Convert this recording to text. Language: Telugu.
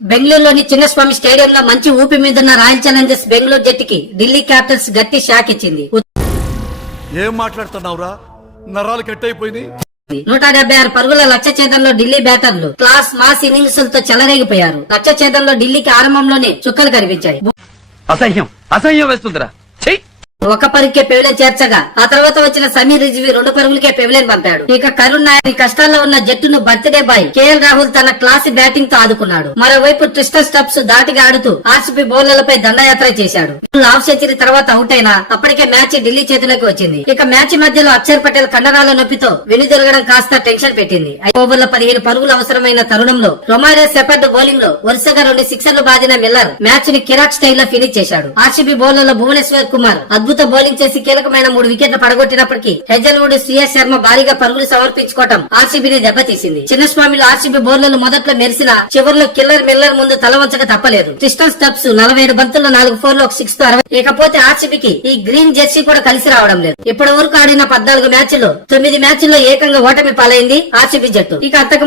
బెంగళూరులోని చిన్నస్వామి స్టేడియంలో మంచి ఊపి మీదున్న రాయల్ ఛాలెంజర్స్ బెంగళూరు జట్టుకి ఢిల్లీ క్యాపిటల్స్ గట్టి షాక్ ఇచ్చింది. ఏం మాట్లాడుతున్నావురా, నరాలు కట్ అయిపోయింది. 176 పరుగుల లక్ష్య ఛేదంలో ఢిల్లీ బ్యాటర్లు క్లాస్ మాస్ ఇన్నింగ్స్ తో చెలరేగిపోయారు. లక్ష్య ఛేదంలో ఢిల్లీకి ఆరంభంలోనే చుక్కలు కనిపించాయి. అసహ్యం వేస్తుందిరా. ఒక పరుగుకే పెవిలియన్ చేర్చగా ఆ తర్వాత వచ్చిన సమీర్ రిజ్వీ 2 పరుగులకే పెవిలియన్ పంపాడు. ఇక కరుణ్ నాయర్ కష్టాల్లో ఉన్న జట్టును బర్త్డే బాయ్ కేఎల్ రాహుల్ తన క్లాసీ బ్యాటింగ్ తో ఆదుకున్నాడు. మరోవైపు ట్రిస్టన్ స్టబ్స్ దాటిగా ఆడుతూ ఆర్సీబీ బౌలర్లపై దండయాత్ర చేశాడు. హాఫ్ సెంచరీ తర్వాత అవుట్ అయినా అప్పటికే మ్యాచ్ ఢిల్లీ చేతిలోకి వచ్చింది. ఇక మ్యాచ్ మధ్యలో అక్షర్ పటేల్ కండరాల నొప్పితో వెనుదిరగడం కాస్త టెన్షన్ పెట్టింది. 5 ఓవర్ల 15 పరుగులు అవసరమైన తరుణంలో రొమారియో సెపర్డ్ బౌలింగ్ లో వరుసగా 2 సిక్సర్లు బాదిన మిల్లర్ మ్యాచ్ ని కిరాక్ స్టైల్ లో ఫినిష్ చేశాడు. ఆర్సీబీ బౌలర్ల భువనేశ్వర్ కుమార్ అద్భుత బౌలింగ్ చేసి కీలకమైన 3 వికెట్లు పడగొట్టినప్పటికీ హెజల్వుడ్, శ్రేయస్ శర్మ భారీగా పరుగులు సమర్పించుకోవడం ఆర్సీబీని దెబ్బతీసింది. చిన్నస్వామిలో ఆర్సీబీ బౌలర్లు మొదట్లో మెరిసిన చివరిలో కిల్లర్ మిల్లర్ ముందు తల వంచక తప్పలేదు. ట్రిస్టన్ స్టబ్స్ 47 బంతుల్లో 4 4లు 1 6 తో 60. ఇకపోతే ఆర్సీబీకి ఈ గ్రీన్ జెర్సీ కూడా కలిసి రావడం లేదు. ఇప్పటి వరకు ఆడిన 14 మ్యాచ్ల్లో 9 మ్యాచ్ల్లో ఏకంగా ఓటమి పాలైంది ఆర్సీబీ జట్టు. ఇక అంతకు